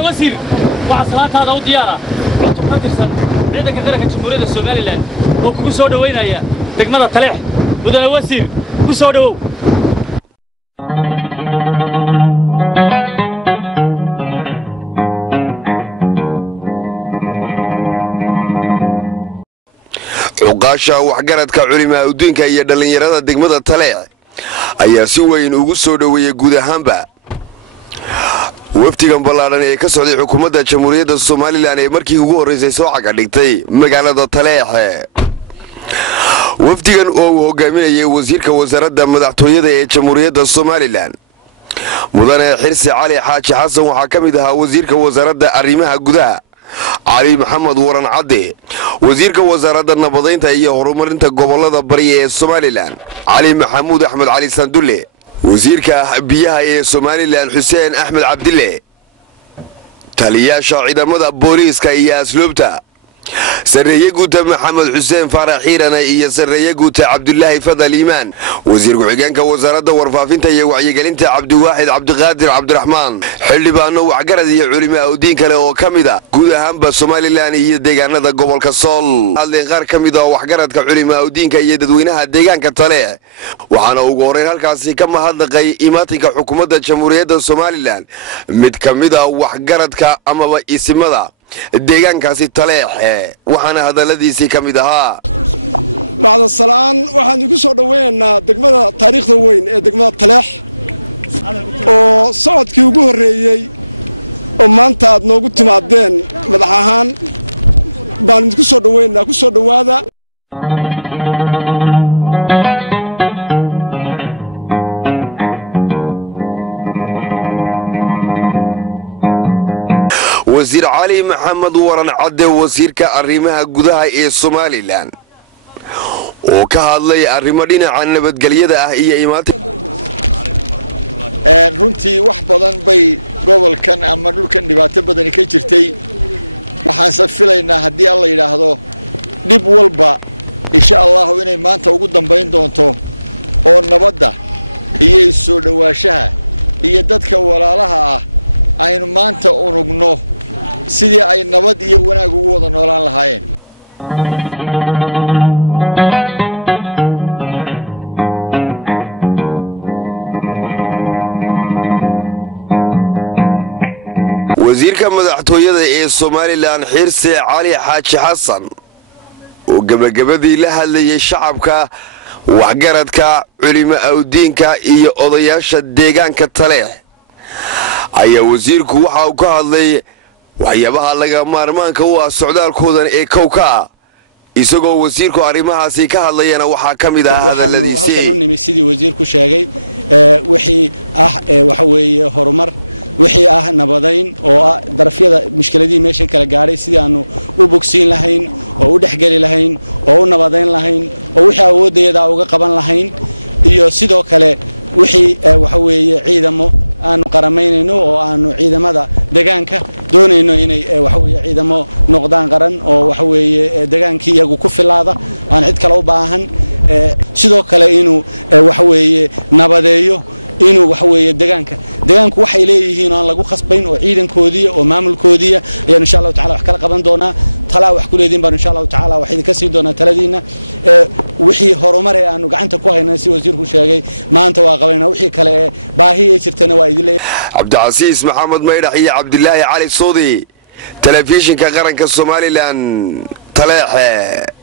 مدن وزير وعصلات هذا وديارة عطوا كاترسن عندك غيرك الجمهورية الصومالي لان وكو سو دوينايا دغمada taleex mudane wasiir ku soo dhawow uqaasha waxgaradka culimaa udiinka iyo dhalinyarada degmada taleex ayaa si weyn ugu soo dhaweeyay guud ahaanba waftigan ballaaran ee ka socday xukuumadda jamhuuriyadda Soomaaliland ee markii ugu horeysay soo caga dhigtay magaalada taleex waftigan oo uu hogaaminayay wasiirka wasaaradda madaxtooyada ee jamhuuriyadda Soomaaliland mudane xirsi cali xaaji xasan waxa kamid ahaa wasiirka wasaaradda arrimaha gudaha علي محمد ورن عدي وزير وزارة النبضين تأيي هرمرين تقبلة برية الصوماليلان علي محمود أحمد علي سندولي وزير كبيها الصوماليلان حسين أحمد عبد الله تاليا شاعد مدى بوليس كايا أسلوبتا سريقوت محمد حسين فرحيرنا إيا سريقوت عبد الله فضل إيمان وزير وحيقان كوزارة ورفافين تايا وعيقالين عبد الواحد عبد القادر عبد الرحمن حلي بانو وعقرد يا علماء ودين كلا وكامدا قود أهم بسومالي لان إيا ديقان دا قبل كالصول هالدين غار كامدا وعقرد كعلماء ودين كايا دادوينها ديقان كالطليع وحانا وقورين هالكاسي كما هالدقاي إيماتي كحكومة جمهورية الصومالي لان مد كامدا وعقرد كأما وإسمدا deegaan kaasi taleex waxaana hadaladiisii kamid ahaa وزير علي محمد ورن عدي وزير كأريمها جودها إيه الصوماليلان وكهذا أريمدين عن نبت قليدة هي إيمات وزير مدحتويدا ee Soomaaliland xirsi cali xaaji xasan oo gabagabadii la hadlayay shacabka waxgaradka culimaa udiinka iyo odayaasha deegaanka taleex ayaa wasiirku waxa uu ka hadlay waxyaabaha laga maarmaanka u ah socdaalkoodan ee kowka isagoo wasiirku arrimahaasi ka hadlayana waxa kamid ah hadaladiisii عبد العزيز محمد ميرحي عبد الله علي صودي تلفزيون كقرن كالصوماليلان تلاحي